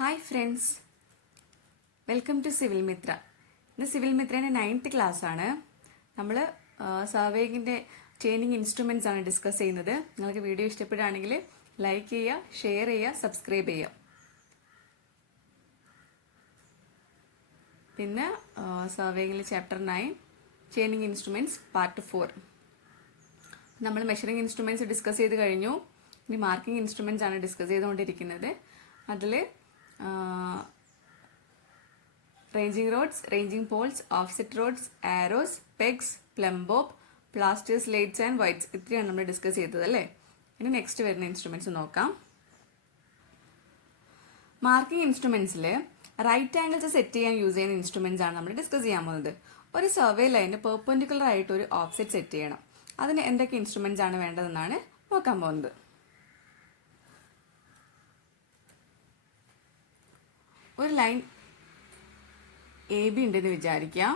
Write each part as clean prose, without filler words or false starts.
Hi friends, welcome to civil Mitra. ഇന്ന് civil മിത്രേൻ്റെ 9th ക്ലാസ്സാണ്. നമ്മൾ സർവേയിങ്ങിൻ്റെ ട്രെയിനിങ് ഇൻസ്ട്രുമെൻറ്റ്സ് ആണ് ഡിസ്കസ് ചെയ്യുന്നത്. നിങ്ങൾക്ക് വീഡിയോ ഇഷ്ടപ്പെടുകയാണെങ്കിൽ ലൈക്ക് ചെയ്യുക, ഷെയർ ചെയ്യുക, സബ്സ്ക്രൈബ് ചെയ്യുക. പിന്നെ സർവേയിങ്ങിൽ ചാപ്റ്റർ 9 ട്രെയിനിങ് ഇൻസ്ട്രുമെൻറ്റ്സ് പാർട്ട് 4. നമ്മൾ മെഷറിംഗ് ഇൻസ്ട്രുമെൻറ്റ്സ് ഡിസ്കസ് ചെയ്ത് കഴിഞ്ഞു. ഇനി മാർക്കിംഗ് ഇൻസ്ട്രുമെൻറ്റ്സ് ആണ് ഡിസ്കസ് ചെയ്തുകൊണ്ടിരിക്കുന്നത്. അതിൽ ranging rods, ranging poles, offset rods, arrows, pegs, plumb bob, plasters, laths and whites ഇത്രയാണ് നമ്മൾ ഡിസ്കസ് ചെയ്തത് അല്ലേ. ഇനി നെക്സ്റ്റ് വരുന്ന ഇൻസ്ട്രുമെൻറ്റ്സ് നോക്കാം. മാർക്കിംഗ് ഇൻസ്ട്രുമെൻറ്റ്സിൽ റൈറ്റ് ആംഗിൾസ് സെറ്റ് ചെയ്യാൻ യൂസ് ചെയ്യുന്ന ഇൻസ്ട്രുമെൻറ്റ്സ് ആണ് നമ്മൾ ഡിസ്കസ് ചെയ്യാൻ പോകുന്നത്. ഒരു സർവേ ലൈനിന് പെർപെൻഡിക്കുലർ ആയിട്ട് ഒരു ഓഫ്സെറ്റ് സെറ്റ് ചെയ്യണം. അതിന് എന്തൊക്കെ ഇൻസ്ട്രുമെൻറ്റ്സ് ആണ് വേണ്ടതെന്നാണ് നോക്കാൻ പോകുന്നത്. ഒരു ലൈൻ എ ബി ഉണ്ടെന്ന് വിചാരിക്കാം.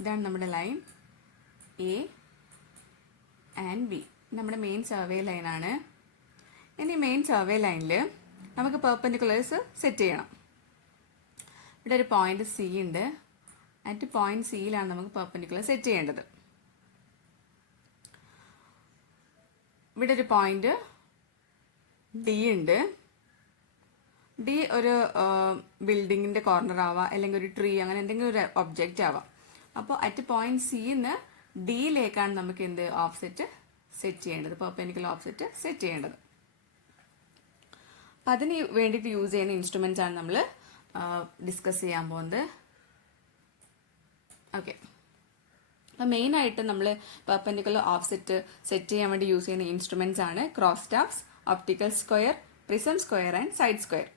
ഇതാണ് നമ്മുടെ ലൈൻ എ ആൻഡ് ബി. നമ്മുടെ മെയിൻ സർവേ ലൈനാണ്. ഇനി മെയിൻ സർവേ ലൈനിൽ നമുക്ക് പെർപെൻഡിക്കുലേഴ്സ് സെറ്റ് ചെയ്യണം. ഇവിടെ ഒരു പോയിന്റ് സി ഉണ്ട്. അറ്റ് പോയിന്റ് സിയിലാണ് നമുക്ക് പെർപെൻഡിക്കുലർ സെറ്റ് ചെയ്യേണ്ടത്. ഇവിടെ ഒരു പോയിന്റ് ഡി ഉണ്ട്. ഡി ഒരു ബിൽഡിങ്ങിന്റെ കോർണർ ആവാം, അല്ലെങ്കിൽ ഒരു ട്രീ, അങ്ങനെ എന്തെങ്കിലും ഒരു ഒബ്ജക്റ്റ് ആവാം. അപ്പോൾ അറ്റ് പോയിന്റ് സിന്ന് ഡിയിലേക്കാണ് നമുക്ക് എന്ത് ഓഫ്സെറ്റ് സെറ്റ് ചെയ്യേണ്ടത്, പെർപെൻഡിക്കുലർ ഓഫ്സെറ്റ് സെറ്റ് ചെയ്യേണ്ടത്. അപ്പം അതിന് വേണ്ടിയിട്ട് യൂസ് ചെയ്യുന്ന ഇൻസ്ട്രുമെന്റ്സ് ആണ് നമ്മൾ ഡിസ്കസ് ചെയ്യാൻ പോകുന്നത്. ഓക്കെ, അപ്പം മെയിനായിട്ട് നമ്മൾ പെർപെൻഡിക്കുലർ ഓഫ്സെറ്റ് സെറ്റ് ചെയ്യാൻ വേണ്ടി യൂസ് ചെയ്യുന്ന ഇൻസ്ട്രുമെന്റ്സ് ആണ് cross staffs, optical square, prism square and side square.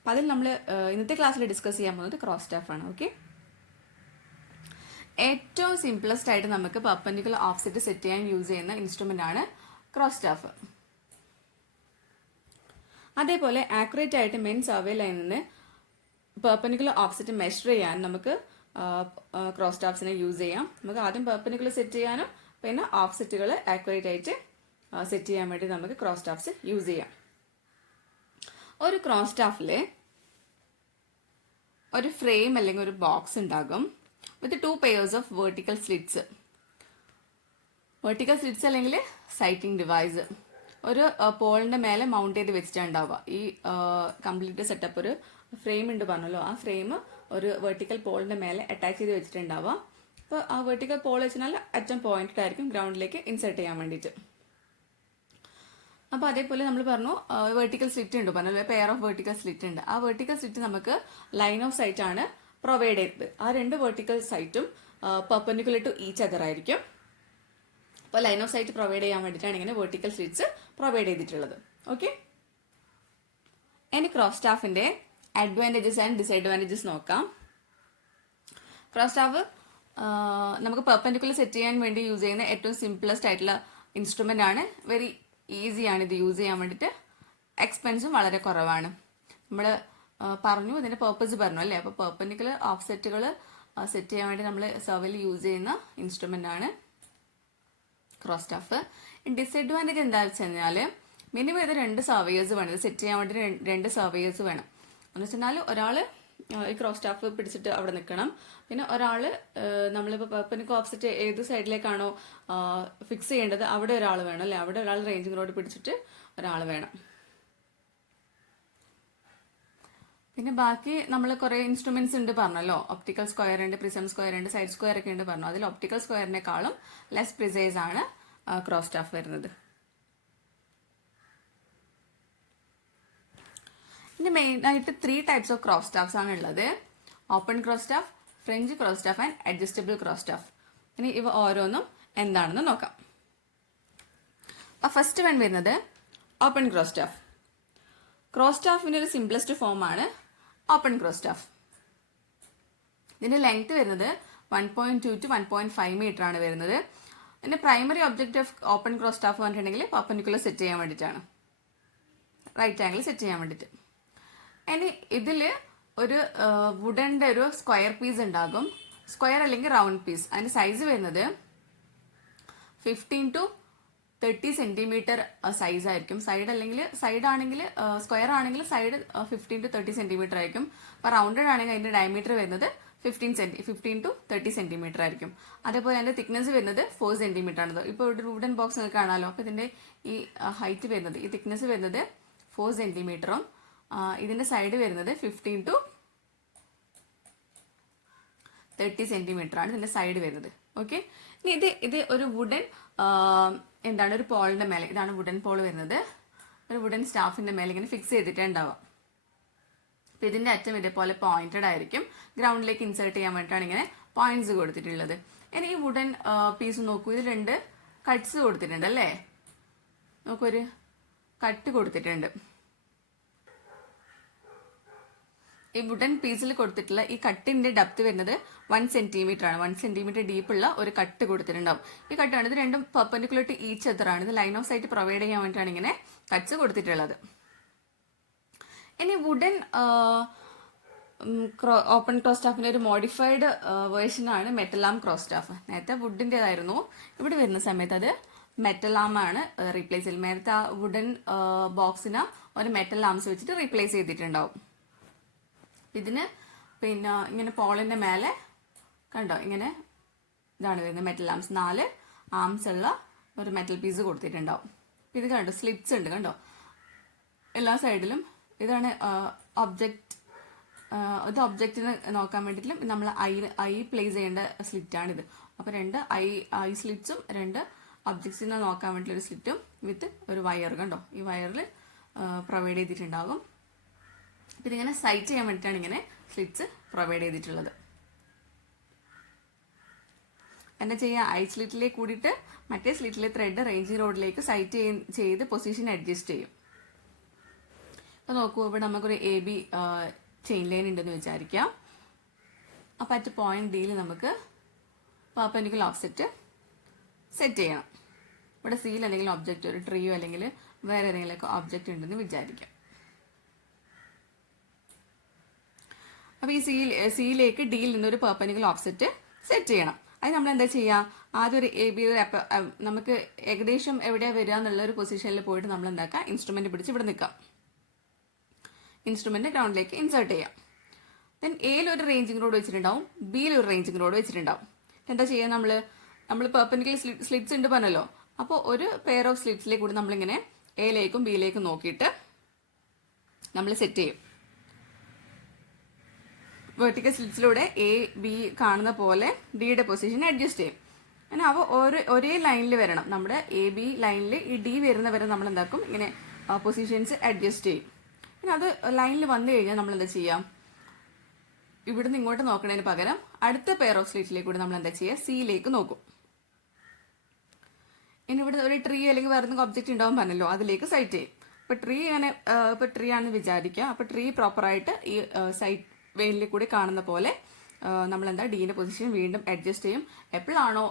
അപ്പം അതിൽ നമ്മൾ ഇന്നത്തെ ക്ലാസ്സിൽ ഡിസ്കസ് ചെയ്യാൻ പോകുന്നത് ക്രോസ് സ്റ്റാഫ് ആണ്. ഓക്കെ, ഏറ്റവും സിംപ്ലസ്റ്റ് ആയിട്ട് നമുക്ക് പെർപെൻഡിക്കുലർ ഓഫ്സെറ്റ് സെറ്റ് ചെയ്യാൻ യൂസ് ചെയ്യുന്ന ഇൻസ്ട്രുമെന്റ് ആണ് ക്രോസ് സ്റ്റാഫ്. അതേപോലെ ആക്യുറേറ്റ് ആയിട്ട് മെയിൻ സർവേ ലൈനിൽ നിന്ന് പെർപെൻഡിക്കുലർ ഓഫ്സെറ്റ് മെഷർ ചെയ്യാൻ നമുക്ക് ക്രോസ് സ്റ്റാഫ്സിനെ യൂസ് ചെയ്യാം. നമുക്ക് ആദ്യം പെർപെൻഡിക്കുലർ സെറ്റ് ചെയ്യാനും പിന്നെ ഓഫ്സെറ്റുകൾ ആക്യുറേറ്റ് ആയിട്ട് സെറ്റ് ചെയ്യാൻ വേണ്ടി നമുക്ക് ക്രോസ് സ്റ്റാഫ്സ് യൂസ് ചെയ്യാം. ഒരു ക്രോസ് സ്റ്റാഫിൽ ഒരു ഫ്രെയിം അല്ലെങ്കിൽ ഒരു ബോക്സ് ഉണ്ടാകും വിത്ത് 2 pairs of vertical slits. Vertical slits അല്ലെങ്കിൽ സൈറ്റിംഗ് ഡിവൈസ് ഒരു പോളിന്റെ മേലെ മൗണ്ട് ചെയ്ത് വെച്ചിട്ടുണ്ടാവുക. ഈ കംപ്ലീറ്റ് സെറ്റപ്പ് ഒരു ഫ്രെയിം ഉണ്ട് പറഞ്ഞല്ലോ, ആ ഫ്രെയിം ഒരു വെർട്ടിക്കൽ പോളിന്റെ മേലെ അറ്റാച്ച് ചെയ്ത് വെച്ചിട്ടുണ്ടാവുക. അപ്പോൾ ആ വെർട്ടിക്കൽ പോൾ വെച്ചാൽ അറ്റം പോയിന്റഡ് ആയിരിക്കും ഗ്രൗണ്ടിലേക്ക് ഇൻസേർട്ട് ചെയ്യാൻ വേണ്ടിയിട്ട്. അപ്പോൾ അതേപോലെ നമ്മൾ പറഞ്ഞു വെർട്ടിക്കൽ സ്ലിറ്റ് ഉണ്ട് പറഞ്ഞല്ലോ, പെയർ ഓഫ് വെർട്ടിക്കൽ സ്ലിറ്റ് ഉണ്ട്. ആ വെർട്ടിക്കൽ സ്ലിറ്റ് നമുക്ക് ലൈൻ ഓഫ് സൈറ്റ് ആണ് പ്രൊവൈഡ് ചെയ്തത്. ആ 2 വെർട്ടിക്കൽ സൈറ്റും പെർപെൻഡിക്കുലർ ടു ഈച്ച് അതർ ആയിരിക്കും. അപ്പോൾ ലൈൻ ഓഫ് സൈറ്റ് പ്രൊവൈഡ് ചെയ്യാൻ വേണ്ടിയിട്ടാണ് ഇങ്ങനെ വെർട്ടിക്കൽ സ്ലിറ്റ്സ് പ്രൊവൈഡ് ചെയ്തിട്ടുള്ളത്. ഓക്കെ, ഇനി ക്രോസ് സ്റ്റാഫിന്റെ അഡ്വാൻറ്റേജസ് ആൻഡ് ഡിസഡ്വാൻറ്റേജസ് നോക്കാം. ക്രോസ് സ്റ്റാഫ് നമുക്ക് പെർപെൻഡിക്കുലർ സെറ്റ് ചെയ്യാൻ വേണ്ടി യൂസ് ചെയ്യുന്ന ഏറ്റവും സിംപ്ലസ്റ്റ് ആയിട്ടുള്ള ഇൻസ്ട്രുമെന്റ് ആണ്. വെരി ഈസിയാണ് ഇത് യൂസ് ചെയ്യാൻ വേണ്ടിയിട്ട്. എക്സ്പെൻസും വളരെ കുറവാണ്. നമ്മൾ പറഞ്ഞു, ഇതിന്റെ പേർപ്പസ് പറഞ്ഞു അല്ലേ. അപ്പോൾ പെർപെൻഡിക്കുലർ ഓഫ്സെറ്റുകൾ സെറ്റ് ചെയ്യാൻ വേണ്ടി നമ്മൾ സർവേയിൽ യൂസ് ചെയ്യുന്ന ഇൻസ്ട്രുമെന്റ് ആണ് ക്രോസ് സ്റ്റാഫ്. ഡിസഡ്വാൻറ്റേജ് എന്താ വെച്ച് കഴിഞ്ഞാൽ മിനിമം ഇത് 2 സർവേയേഴ്സ് വേണം. ഇത് സെറ്റ് ചെയ്യാൻ വേണ്ടി 2 സർവേയേഴ്സ് വേണം. എന്ന് വെച്ചാൽ ഒരാൾ ഈ ക്രോസ് സ്റ്റാഫ് പിടിച്ചിട്ട് അവിടെ നിൽക്കണം. പിന്നെ ഒരാൾ നമ്മളിപ്പോൾ പെർപെൻഡിക്കുലർ ഓഫ്സെറ്റ് ഏത് സൈഡിലേക്കാണോ ഫിക്സ് ചെയ്യേണ്ടത് അവിടെ ഒരാൾ വേണം അല്ലേ. അവിടെ ഒരാൾ റേഞ്ചിങ് റോഡ് പിടിച്ചിട്ട് ഒരാൾ വേണം. പിന്നെ ബാക്കി നമ്മൾ കുറേ ഇൻസ്ട്രുമെന്റ്സ് ഉണ്ട് പറഞ്ഞല്ലോ. ഒപ്റ്റിക്കൽ സ്ക്വയർ ഉണ്ട്, പ്രിസം സ്ക്വയർ ഉണ്ട്, സൈഡ് സ്ക്വയർ ഒക്കെ ഉണ്ട് പറഞ്ഞു. അതിൽ ഒപ്റ്റിക്കൽ സ്ക്വയറിനേക്കാളും ലെസ് പ്രിസൈസ് ആണ് ക്രോസ് സ്റ്റാഫ് വരുന്നത്. ഇതിന്റെ മെയിൻ ആയിട്ട് 3 ടൈപ്സ് ഓഫ് ക്രോസ് സ്റ്റാഫ്സ് ആണ് ഉള്ളത്. Open cross staff, French cross staff and adjustable cross staff. ഇനി ഇവ ഓരോന്നും എന്താണെന്ന് നോക്കാം. ഫസ്റ്റ് വൺ വരുന്നത് ഓപ്പൺ ക്രോസ് സ്റ്റാഫ്. ക്രോസ് സ്റ്റാഫിന്റെ ഒരു സിംപ്ലസ്റ്റ് ഫോം ആണ് ഓപ്പൺ ക്രോസ് സ്റ്റാഫ്. ഇതിന്റെ ലെങ്ത് വരുന്നത് 1.2 to 1.5 മീറ്റർ ആണ് വരുന്നത്. ഇതിന്റെ primary object of open cross staff പറഞ്ഞിട്ടുണ്ടെങ്കിൽ പെർപെൻഡിക്കുലർ സെറ്റ് ചെയ്യാൻ വേണ്ടിയിട്ടാണ്, റൈറ്റ് ആംഗിൾ സെറ്റ് ചെയ്യാൻ വേണ്ടിയിട്ട്. ഇനി ഇതിൽ ഒരു വുഡന്റെ ഒരു സ്ക്വയർ പീസ് ഉണ്ടാകും, സ്ക്വയർ അല്ലെങ്കിൽ റൗണ്ട് പീസ്. അതിന്റെ സൈസ് വരുന്നത് 15 to 30 സെന്റിമീറ്റർ സൈസ് ആയിരിക്കും. സൈഡ് ആണെങ്കിൽ സ്ക്വയർ ആണെങ്കിൽ സൈഡ് 15 to 30 സെന്റിമീറ്റർ ആയിരിക്കും. അപ്പോൾ റൗണ്ടഡ് ആണെങ്കിൽ അതിന്റെ ഡയമീറ്റർ വരുന്നത് 15 to 30 സെന്റിമീറ്റർ ആയിരിക്കും. അതേപോലെ അതിന്റെ തിക്നെസ് വരുന്നത് 4 സെന്റിമീറ്റർ ആണ്. ഇപ്പോൾ ഒരു വുഡൻ ബോക്സ് നിങ്ങൾക്ക് കാണാമല്ലോ. അപ്പോൾ ഇതിന്റെ ഈ ഹൈറ്റ് വരുന്നത്, ഈ തിക്നെസ് വരുന്നത് 4 സെന്റിമീറ്ററും ഇതിന്റെ സൈഡ് വരുന്നത് 15 to 30 സെന്റിമീറ്റർ ആണ് ഇതിന്റെ സൈഡ് വരുന്നത്. ഓക്കെ, ഇനി ഇത് ഒരു വുഡൻ എന്താണ്, ഒരു പോളിന്റെ മേലെ, ഇതാണ് വുഡൻ പോൾ വരുന്നത്. ഒരു വുഡൻ സ്റ്റാഫിന്റെ മേലെ ഇങ്ങനെ ഫിക്സ് ചെയ്തിട്ടേ ഉണ്ടാവാം. അപ്പൊ ഇതിന്റെ അറ്റം ഇതേപോലെ പോയിന്റഡ് ആയിരിക്കും. ഗ്രൗണ്ടിലേക്ക് ഇൻസേർട്ട് ചെയ്യാൻ വേണ്ടിയിട്ടാണ് ഇങ്ങനെ പോയിന്റ്സ് കൊടുത്തിട്ടുള്ളത്. ഇനി ഈ വുഡൻ പീസ് നോക്കൂ, ഇത് 2 കട്ട്സ് കൊടുത്തിട്ടുണ്ട് അല്ലേ. നോക്കൊരു കട്ട് കൊടുത്തിട്ടുണ്ട്. ഈ വുഡൻ പീസിൽ കൊടുത്തിട്ടുള്ള ഈ കട്ടിന്റെ ഡെപ്ത് വരുന്നത് 1 സെന്റിമീറ്റർ ആണ്. 1 സെന്റിമീറ്റർ ഡീപ്പുള്ള ഒരു കട്ട് കൊടുത്തിട്ടുണ്ടാവും. ഈ കട്ടാണ്, ഇത് രണ്ടും പെർപെൻഡിക്കുലർ ടു ഈച്ച് അതറാണ്. ഇത് ലൈൻ ഓഫ് സൈറ്റ് പ്രൊവൈഡ് ചെയ്യാൻ വേണ്ടിയിട്ടാണ് ഇങ്ങനെ കട്ട്സ് കൊടുത്തിട്ടുള്ളത്. ഇനി വുഡൻ ഓപ്പൺ ക്രോസ് സ്റ്റാഫിന്റെ ഒരു മോഡിഫൈഡ് വേർഷൻ ആണ് മെറ്റൽ ആം ക്രോസ് സ്റ്റാഫ്. നേരത്തെ വുഡിൻ്റെതായിരുന്നു, ഇവിടെ വരുന്ന സമയത്ത് അത് മെറ്റൽ ആം ആണ് റീപ്ലേസ് ചെയ്ത്. നേരത്തെ ആ വുഡൻ ബോക്സിന് ഒരു മെറ്റൽ ആംസ് വെച്ചിട്ട് റീപ്ലേസ് ചെയ്തിട്ടുണ്ടാവും. ഇതിന് പിന്നെ ഇങ്ങനെ പോളിന്റെ മേലെ കണ്ടോ, ഇങ്ങനെ ഇതാണ് വരുന്നത് മെറ്റൽ ആംസ്. 4 ആംസ് ഉള്ള ഒരു മെറ്റൽ പീസ് കൊടുത്തിട്ടുണ്ടാവും. ഇത് കണ്ടോ, സ്ലിറ്റ്സ് ഉണ്ട് കണ്ടോ എല്ലാ സൈഡിലും. ഇതാണ് ഒബ്ജക്റ്റ്. ഇത് ഒബ്ജക്റ്റിന് നോക്കാൻ വേണ്ടിയിട്ടും നമ്മൾ ഐ പ്ലേസ് ചെയ്യേണ്ട സ്ലിറ്റാണിത്. അപ്പോൾ 2 ഐ സ്ലിറ്റ്സും 2 ഒബ്ജക്ട്സിനെ നോക്കാൻ വേണ്ടിയിട്ടുള്ള ഒരു സ്ലിറ്റും വിത്ത് ഒരു വയർ കണ്ടോ, ഈ വയറിൽ പ്രൊവൈഡ് ചെയ്തിട്ടുണ്ടാകും. അപ്പം ഇതിങ്ങനെ സൈറ്റ് ചെയ്യാൻ വേണ്ടിയിട്ടാണ് ഇങ്ങനെ സ്ലിറ്റ്സ് പ്രൊവൈഡ് ചെയ്തിട്ടുള്ളത്. എന്താ ചെയ്യുക, ഐ സ്ലിറ്റിലേക്ക് കൂടിയിട്ട് മറ്റേ സ്ലിറ്റിലെ ത്രെഡ് റേഞ്ചിങ് റോഡിലേക്ക് സൈറ്റ് ചെയ്ത് പൊസിഷൻ അഡ്ജസ്റ്റ് ചെയ്യും. അപ്പോൾ നോക്കൂ, ഇവിടെ നമുക്കൊരു AB ചെയിൻ ലൈൻ ഉണ്ടെന്ന് വിചാരിക്കാം. അപ്പോൾ അറ്റ് പോയിന്റ് ഡിയിൽ നമുക്ക് പെർപെൻഡിക്കുലർ ഓഫ്സെറ്റ് സെറ്റ് ചെയ്യണം. ഇവിടെ സിയിൽ എന്തെങ്കിലും ഒബ്ജക്റ്റ്, ഒരു ട്രീയോ അല്ലെങ്കിൽ വേറെ ഏതെങ്കിലുമൊക്കെ ഒബ്ജക്റ്റ് ഉണ്ടെന്ന് വിചാരിക്കാം. അപ്പോൾ ഈ സിയിലേക്ക് ഡിയിൽ നിന്നൊരു പെർപെൻഡിക്കുലർ ഓഫ്സെറ്റ് സെറ്റ് ചെയ്യണം. അത് നമ്മൾ എന്താ ചെയ്യുക, ആദ്യം ഒരു AB നമുക്ക് ഏകദേശം എവിടെയാണ് വരിക എന്നുള്ള ഒരു പൊസിഷനിൽ പോയിട്ട് നമ്മൾ എന്താക്കുക, ഇൻസ്ട്രുമെന്റ് പിടിച്ച് ഇവിടെ നിൽക്കാം. ഇൻസ്ട്രുമെന്റ് ഗ്രൗണ്ടിലേക്ക് ഇൻസേർട്ട് ചെയ്യാം. ദെൻ എയിൽ ഒരു റേഞ്ചിങ് റോഡ് വെച്ചിട്ടുണ്ടാവും, ബിയിൽ ഒരു റേഞ്ചിങ് റോഡ് വെച്ചിട്ടുണ്ടാവും. എന്താ ചെയ്യുക, നമ്മൾ പെർപെൻഡിക്കുലർ സ്ലിറ്റ്സ് ഉണ്ട് പറഞ്ഞല്ലോ. അപ്പോൾ ഒരു പെയർ ഓഫ് സ്ലിറ്റ്സിലേക്ക് കൂടി നമ്മളിങ്ങനെ എയിലേക്കും ബിയിലേക്കും നോക്കിയിട്ട് നമ്മൾ സെറ്റ് ചെയ്യും. വെർട്ടിക്കൽ സ്ലിറ്റ്സിലൂടെ AB കാണുന്ന പോലെ ഡിയുടെ പൊസിഷൻ അഡ്ജസ്റ്റ് ചെയ്യും. അങ്ങനെ അവ ഒരേ ലൈനിൽ വരണം. നമ്മുടെ AB ലൈനിൽ ഈ D വരുന്ന വരെ നമ്മൾ എന്താക്കും, ഇങ്ങനെ പൊസിഷൻസ് അഡ്ജസ്റ്റ് ചെയ്യും. പിന്നെ അത് ലൈനിൽ വന്നു കഴിഞ്ഞാൽ നമ്മൾ എന്താ ചെയ്യാം, ഇവിടുന്ന് ഇങ്ങോട്ട് നോക്കുന്നതിന് പകരം അടുത്ത പെയർ ഓഫ് സ്ലിറ്റിലേക്ക് കൂടി നമ്മൾ എന്താ ചെയ്യുക, സിയിലേക്ക് നോക്കും. ഇനി ഇവിടെ ഒരു ട്രീ അല്ലെങ്കിൽ വേറെ എന്തെങ്കിലും ഒബ്ജക്റ്റ് ഉണ്ടാവും പറഞ്ഞല്ലോ, അതിലേക്ക് സൈറ്റ് ചെയ്യും. ഇപ്പോൾ ട്രീ ആണെന്ന് വിചാരിക്കുക. അപ്പോൾ ട്രീ പ്രോപ്പറായിട്ട് ഈ സൈറ്റ് വെയിനിൽ കൂടി കാണുന്ന പോലെ നമ്മളെന്താ ഡീൻ്റെ പൊസിഷൻ വീണ്ടും അഡ്ജസ്റ്റ് ചെയ്യും. എപ്പോഴാണോ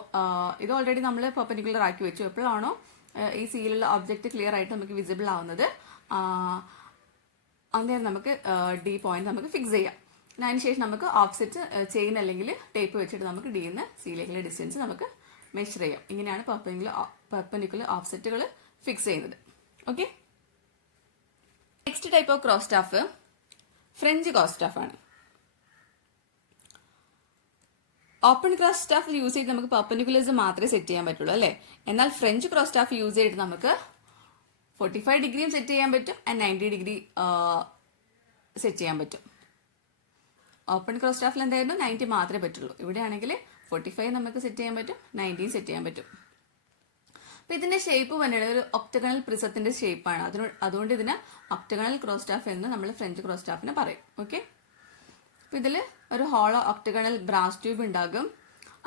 ഇത് ഓൾറെഡി നമ്മൾ പെർപെൻഡിക്കുലർ ആക്കി വെച്ചു, എപ്പോഴാണോ ഈ സിയിലുള്ള ഒബ്ജക്റ്റ് ക്ലിയർ ആയിട്ട് നമുക്ക് വിസിബിൾ ആവുന്നത് അന്നേരം നമുക്ക് D പോയിന്റ് നമുക്ക് ഫിക്സ് ചെയ്യാം. അതിനുശേഷം നമുക്ക് ഓഫ്സെറ്റ് ചെയിൻ അല്ലെങ്കിൽ ടേപ്പ് വെച്ചിട്ട് നമുക്ക് ഡിന്ന് സിയിലേക്കുള്ള ഡിസ്റ്റൻസ് നമുക്ക് മെഷർ ചെയ്യാം. ഇങ്ങനെയാണ് പെർപെൻഡിക്കുലർ ഓഫ്സെറ്റുകൾ ഫിക്സ് ചെയ്യുന്നത്. Okay, next type of cross staff French cross staff ആണ്. ഓപ്പൺ ക്രോസ് സ്റ്റാഫ് യൂസ് ചെയ്ത് നമുക്ക് പെർപെൻഡിക്കുലർസ് മാത്രമേ സെറ്റ് ചെയ്യാൻ പറ്റുള്ളൂ അല്ലേ. എന്നാൽ ഫ്രഞ്ച് ക്രോസ് സ്റ്റാഫ് യൂസ് ചെയ്തിട്ട് നമുക്ക് 45 ഡിഗ്രിയും സെറ്റ് ചെയ്യാൻ പറ്റും ആൻഡ് 90 ഡിഗ്രി സെറ്റ് ചെയ്യാൻ പറ്റും. ഓപ്പൺ ക്രോസ് സ്റ്റാഫിൽ എന്തായിരുന്നു 90 മാത്രമേ പറ്റുള്ളൂ. ഇവിടെ ആണെങ്കിൽ 45 നമുക്ക് സെറ്റ് ചെയ്യാൻ പറ്റും, 90 സെറ്റ് ചെയ്യാൻ പറ്റും. അപ്പം ഇതിന്റെ ഷേപ്പ് വന്നിട്ട് ഒരു ഒക്ടഗണൽ പ്രിസത്തിന്റെ ഷേപ്പാണ്. അതുകൊണ്ട് ഇതിന് ഒക്ടഗണൽ ക്രോസ് സ്റ്റാഫ് എന്ന് നമ്മൾ ഫ്രഞ്ച് ക്രോസ് സ്റ്റാഫിനെ പറയും. ഓക്കെ, അപ്പം ഇതിൽ ഒരു ഹോളോ ഒക്ടഗണൽ ബ്രാസ് ട്യൂബ് ഉണ്ടാകും.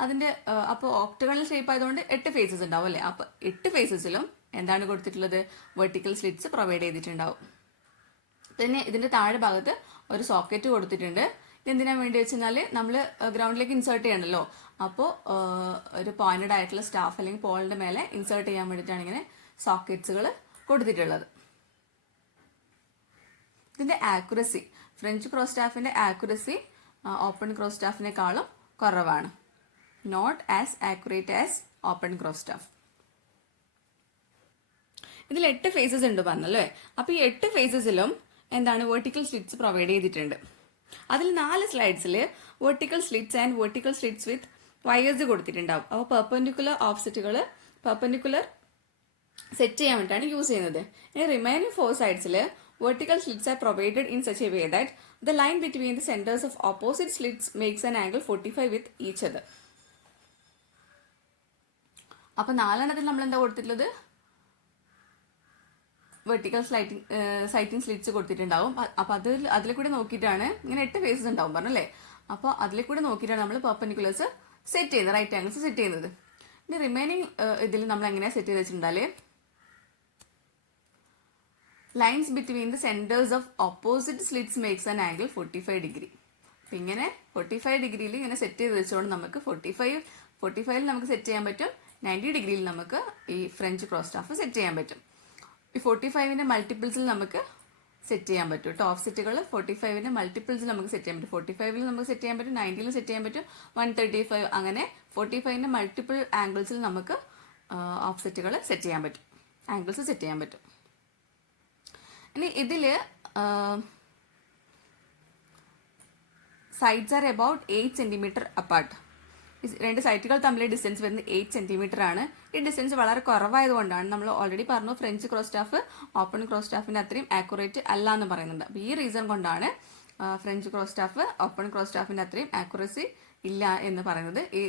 അതിന്റെ അപ്പോൾ ഒക്ടഗണൽ ഷേപ്പ് ആയതുകൊണ്ട് 8 ഫേസസ് ഉണ്ടാവും അല്ലേ. അപ്പോൾ 8 ഫേസസിലും എന്താണ് കൊടുത്തിട്ടുള്ളത്, വെർട്ടിക്കൽ സ്ലിറ്റ്സ് പ്രൊവൈഡ് ചെയ്തിട്ടുണ്ടാവും. പിന്നെ ഇതിന്റെ താഴെ ഭാഗത്ത് ഒരു സോക്കറ്റ് കൊടുത്തിട്ടുണ്ട്. എന്തിനാ വേണ്ടി വെച്ചാൽ നമ്മൾ ഗ്രൗണ്ടിലേക്ക് ഇൻസേർട്ട് ചെയ്യണമല്ലോ. അപ്പോൾ ഒരു പോയിന്റഡ് ആയിട്ടുള്ള സ്റ്റാഫ് അല്ലെങ്കിൽ പോളിന്റെ മേലെ ഇൻസേർട്ട് ചെയ്യാൻ വേണ്ടിയിട്ടാണ് ഇങ്ങനെ സോക്കറ്റ്സുകൾ കൊടുത്തിട്ടുള്ളത്. ഇതിന്റെ ആക്യുറസി, ഫ്രഞ്ച് ക്രോസ് സ്റ്റാഫിന്റെ ആക്യുറസി ഓപ്പൺ ക്രോസ് സ്റ്റാഫിനേക്കാളും കുറവാണ്. Not as accurate as open cross staff. ഇതിൽ 8 ഫേസസ് ഉണ്ട് പറഞ്ഞല്ലേ. അപ്പോൾ ഈ 8 ഫേസസിലും എന്താണ് വെർട്ടിക്കൽ സ്ലിറ്റ്സ് പ്രൊവൈഡ് ചെയ്തിട്ടുണ്ട്. അതിൽ 4 സ്ലൈഡ്സിൽ vertical slits and vertical slits with wires കൊടുത്തിട്ടുണ്ടാവും. അപ്പോൾ പെർപെൻഡിക്കുലർ ഓഫ്സെറ്റുകൾ പെർപെൻഡിക്കുലർ സെറ്റ് ചെയ്യാൻ വേണ്ടിയിട്ടാണ് യൂസ് ചെയ്യുന്നത്. ഇനി remaining 4 സൈഡ്സിൽ vertical slits are provided in such a way that the line between the centers of opposite slits makes an angle 45 with each other. അപ്പോൾ 4 നമ്മൾ എന്താ കൊടുത്തിട്ടുള്ളത്? വെർട്ടിക്കൽ സൈറ്റിംഗ് സ്ലിറ്റ്സ് കൊടുത്തിട്ടുണ്ടാവും. അപ്പോൾ അതിൽ കൂടെ നോക്കിയിട്ടാണ് ഇങ്ങനെ 8 ഫേസസ് ഉണ്ടാവും പറഞ്ഞല്ലേ. അപ്പോൾ അതിൽ കൂടെ നോക്കിയിട്ടാണ് നമ്മൾ പെർപെൻഡിക്കുലേഴ്സ് സെറ്റ് ചെയ്യുന്നത്, റൈറ്റ് ആംഗിൾസ് സെറ്റ് ചെയ്യുന്നത്. ഇനി റിമൈനിങ് ഇതിൽ നമ്മൾ എങ്ങനെയാണ് സെറ്റ് ചെയ്ത് വെച്ചിട്ടുണ്ടാല്? Lines between the centres of opposite slits makes an angle 45 degree. അപ്പം ഇങ്ങനെ 45 ഡിഗ്രിയിൽ ഇങ്ങനെ സെറ്റ് ചെയ്ത് വെച്ചുകൊണ്ട് നമുക്ക് 45 നമുക്ക് സെറ്റ് ചെയ്യാൻ പറ്റും. 90 ഡിഗ്രിയിൽ നമുക്ക് ഈ ഫ്രഞ്ച് ക്രോസ് സ്റ്റാഫ് സെറ്റ് ചെയ്യാൻ പറ്റും. ഈ 45ന്റെ മൾട്ടിപ്പിൾസിൽ നമുക്ക് സെറ്റ് ചെയ്യാൻ പറ്റും കേട്ടോ. ഓഫ്സെറ്റുകൾ 45ന്റെ മൾട്ടിപ്പിൾസിൽ നമുക്ക് സെറ്റ് ചെയ്യാൻ പറ്റും. 45ൽ നമുക്ക് സെറ്റ് ചെയ്യാൻ പറ്റും, 90ൽ സെറ്റ് ചെയ്യാൻ പറ്റും, 135 അങ്ങനെ 45ന്റെ മൾട്ടിപ്പിൾ ആംഗിൾസിൽ നമുക്ക് ഓഫ്സെറ്റുകൾ സെറ്റ് ചെയ്യാൻ പറ്റും, ആംഗിൾസ് സെറ്റ് ചെയ്യാൻ പറ്റും. ഇനി ഇതിൽ sides are about 8 centimetre apart. രണ്ട് സൈറ്റുകൾ തമ്മിലെ ഡിസ്റ്റൻസ് വരുന്നത് 8 സെന്റിമീറ്റർ ആണ്. ഈ ഡിസ്റ്റൻസ് വളരെ കുറവായതുകൊണ്ടാണ് നമ്മൾ ഓൾറെഡി പറഞ്ഞു French cross staff open cross സ്റ്റാഫിന്റെ അത്രയും ആക്യുറേറ്റ് അല്ല എന്ന് പറയുന്നുണ്ട്. അപ്പോൾ ഈ റീസൺ കൊണ്ടാണ് French cross staff open cross സ്റ്റാഫിന്റെ അത്രയും ആക്യുറസി ഇല്ല എന്ന് പറയുന്നത്. ഈ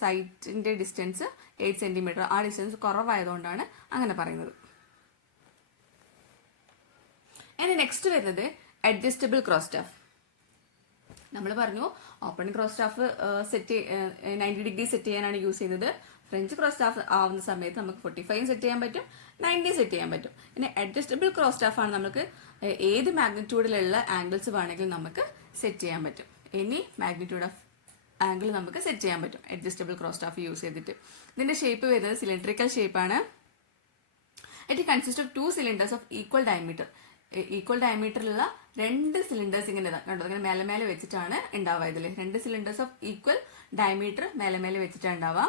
സൈറ്റിന്റെ ഡിസ്റ്റൻസ് 8 സെന്റിമീറ്റർ, ആ ഡിസ്റ്റൻസ് കുറവായതുകൊണ്ടാണ് അങ്ങനെ പറയുന്നത്. ഇനി നെക്സ്റ്റ് വരുന്നത് അഡ്ജസ്റ്റബിൾ ക്രോസ് സ്റ്റാഫ്. നമ്മൾ പറഞ്ഞു open cross staff 90 degree set ചെയ്യാനാണ് യൂസ് ചെയ്യുന്നത്. ഫ്രഞ്ച് ക്രോസ് സ്റ്റാഫ് ആവുന്ന സമയത്ത് നമുക്ക് 45 സെറ്റ് ചെയ്യാൻ പറ്റും, 90 സെറ്റ് ചെയ്യാൻ പറ്റും. ഇനി അഡ്ജസ്റ്റബിൾ ക്രോസ് സ്റ്റാഫ് ആണ് നമുക്ക് ഏത് മാഗ്നിറ്റ്യൂഡിലുള്ള ആംഗിൾസ് വേണമെങ്കിലും നമുക്ക് സെറ്റ് ചെയ്യാൻ പറ്റും. എനി മാഗ്നിറ്റ്യൂഡ് ഓഫ് ആംഗിൾ നമുക്ക് സെറ്റ് ചെയ്യാൻ പറ്റും അഡ്ജസ്റ്റബിൾ ക്രോസ് സ്റ്റാഫ് യൂസ് ചെയ്തിട്ട്. ഇതിന്റെ ഷേപ്പ് വരുന്നത് സിലിണ്ടറിക്കൽ ഷേപ്പാണ്. It consist of 2 cylinders of equal diameter. Equal ഡയമീറ്ററിലുള്ള 2 സിലിണ്ടേഴ്സ് ഇങ്ങനെ കണ്ടോ, ഇങ്ങനെ മേലെ മേലെ വെച്ചിട്ടാണ് ഉണ്ടാവുക. ഇതിൽ 2 സിലിണ്ടേഴ്സ് ഓഫ് ഈക്വൽ ഡയമീറ്റർ മേലെ മേലെ വെച്ചിട്ടാണ് ഉണ്ടാവുക.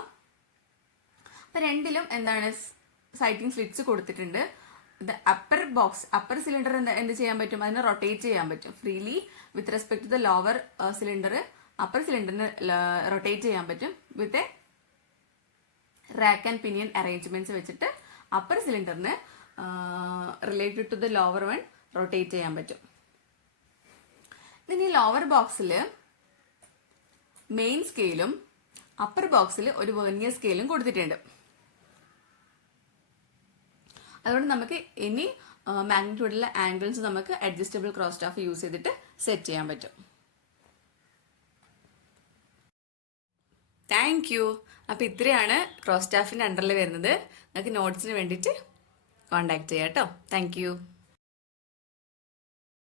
അപ്പൊ രണ്ടിലും എന്താണ് സൈറ്റിംഗ് സ്ലിറ്റ്സ് കൊടുത്തിട്ടുണ്ട്. അപ്പർ സിലിണ്ടർ എന്ത് ചെയ്യാൻ പറ്റും? അതിനെ റൊട്ടേറ്റ് ചെയ്യാൻ പറ്റും freely with respect to the lower cylinder. Upper സിലിണ്ടറിന് റൊട്ടേറ്റ് ചെയ്യാൻ പറ്റും with a rack and pinion arrangements വെച്ചിട്ട് അപ്പർ സിലിണ്ടറിന് related to the lower one rotate ചെയ്യാൻ പറ്റും. ഇതിന് ഈ ലോവർ ബോക്സിൽ മെയിൻ സ്കെയിലും അപ്പർ ബോക്സിൽ ഒരു വെർനിയർ സ്കെയിലും കൊടുത്തിട്ടുണ്ട്. അതുകൊണ്ട് നമുക്ക് ഇനി മാഗ്നിറ്റ്യൂഡിലെ ആംഗിൾസ് നമുക്ക് അഡ്ജസ്റ്റബിൾ ക്രോസ് സ്റ്റാഫ് യൂസ് ചെയ്തിട്ട് സെറ്റ് ചെയ്യാൻ പറ്റും. Thank you. അപ്പോൾ ഇത്രയാണ് ക്രോസ് സ്റ്റാഫിൻ്റെ അണ്ടറിൽ വരുന്നത്. നിങ്ങൾക്ക് നോട്ട്സിന് വേണ്ടിയിട്ട് കോൺടാക്ട് ചെയ്യാം കേട്ടോ. Thank you.